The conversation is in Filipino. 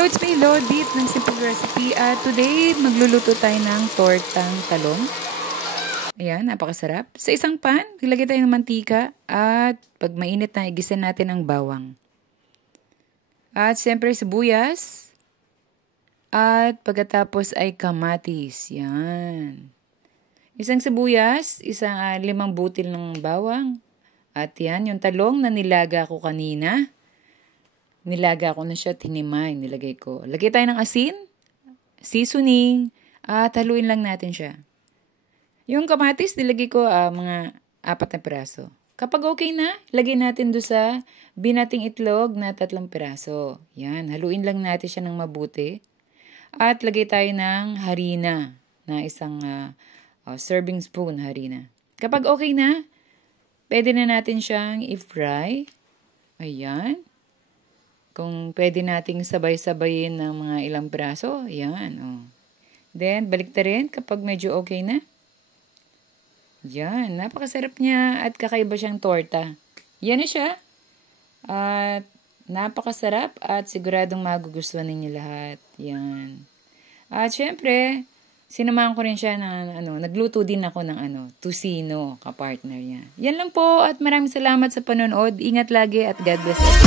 Hello, it's me, Lodit ng Simple Recipe. Today, magluluto tayo ng tortang talong. Ayan, napakasarap. Sa isang pan, ilagay tayo ng mantika at pag mainit na, igisa natin ang bawang. At siyempre, sibuyas. At pagkatapos ay kamatis. Yan. Isang sibuyas, isang 5 butil ng bawang. At yan, yung talong na nilaga ko kanina. Nilaga ko na siya, tinimay, nilagay ko. Lagay tayo ng asin, seasoning, at haluin lang natin siya. Yung kamatis, nilagay ko mga 4 na piraso. Kapag okay na, lagay natin doon sa binating itlog na 3 piraso. Yan, haluin lang natin siya ng mabuti. At lagay tayo ng harina na isang serving spoon harina. Kapag okay na, pwede na natin siyang i-fry. Ayan. Kung pwede nating sabay-sabayin ng mga ilang piraso, ayan. Oh. Then, balik ta rin kapag medyo okay na. Yan, napakasarap niya at kakaiba siyang torta. Yan na siya. At napakasarap at siguradong magugustuhan ninyo lahat. Yan. At syempre, sinamahan ko rin siya ng nagluto din ako ng tocino, kapartner niya. Yan lang po at maraming salamat sa panonood. Ingat lagi at God bless us.